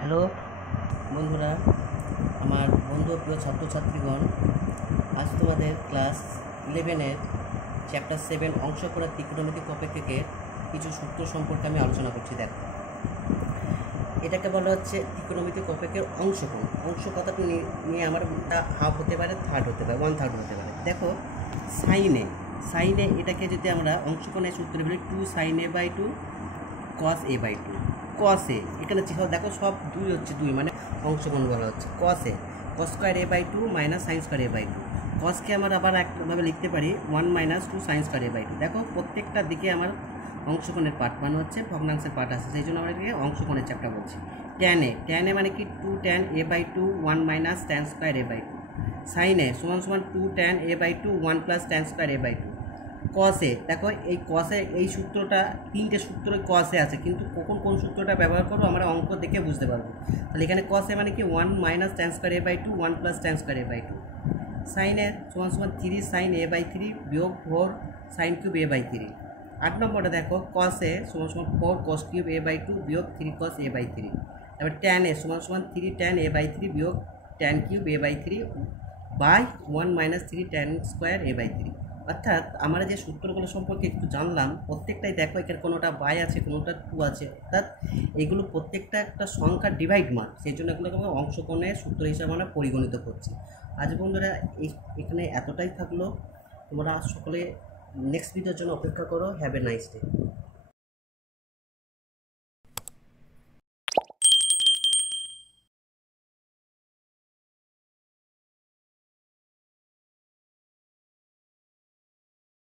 Hello বন্ধুরা, আমার বন্ধু প্রিয় ছাত্রছাত্রীগণ, আজ তোমাদের ক্লাস 11-এর চ্যাপ্টার 7 অংশ করা ত্রিকোণমিতিক অপেক্ষকের কিছু সূত্র সম্পর্কে আমি আলোচনা করছি। দেখো, এটাকে বলা হচ্ছে ত্রিকোণমিতিক অপেক্ষকের অংশকোণ। অংশ কথাটা নিয়ে আমার হাফ হতে পারে, থার্ড হতে পারে, 1/3 হতে পারে। দেখো, সাইনে এটাকে যদি আমরা অংশকোণের সূত্রে বলি 2 sin a/2 cos a/2। কসে এখানে দেখো সব দুই হচ্ছে, দুই মানে অংশকোণ বলা হচ্ছে। কসে cos square a/2 minus sine square a/2। কসকে আমরা আবার একভাবে লিখতে পারি 1 - 2 sin স্কয়ার a/2। দেখো, প্রত্যেকটা দিকে আমার অংশকোণের পার্ট মানে হচ্ছে ভগ্নাংশের পার্ট আছে, সেই জন্য আমরা এটাকে অংশকোণের চ্যাপ্টার বলছি। ট্যান এ মানে কি 2 tan a/2 1 - tan square a/2। Sine A সমান 2 tan a/2 1 + tan square a/2। কসে দেখো, এই কসে এই সূত্রটা, তিনটে সূত্র কসে আছে, কিন্তু কখন কোন সূত্রটা ব্যবহার করবো আমরা অঙ্ক দেখে বুঝতে পারবো। তাহলে এখানে কসে মানে কি 1 - tan square a/2 1 + tan square a/2। সাইনের সমান 3 sin a/3 বিয়োগ 4 sin কিউব a/3। 8 নম্বরটা দেখো, কসে সমান 4 cos কিউব a/2 বিয়োগ 3 cos a/3। তারপর ট্যান এ সমান 3 tan a/3 বিয়োগ tan cube a/3 by 1 - 3 tan square a/3। অর্থাৎ আমরা যে সূত্রগুলো সম্পর্কে একটু জানলাম, প্রত্যেকটাই দেখো এখানে কোনোটা বাই আছে, কোনোটা 2 আছে, অর্থাৎ এগুলো প্রত্যেকটা একটা সংখ্যার ডিভাইড মান, সেই জন্য এগুলোকে আমরা অংশকোণের সূত্র হিসাবে আমরা পরিগণিত করছি। আজ বন্ধুরা এখানে এতটাই থাকলো। তোমরা সকলে নেক্সট ভিডিওর জন্য অপেক্ষা করো। Have a nice day.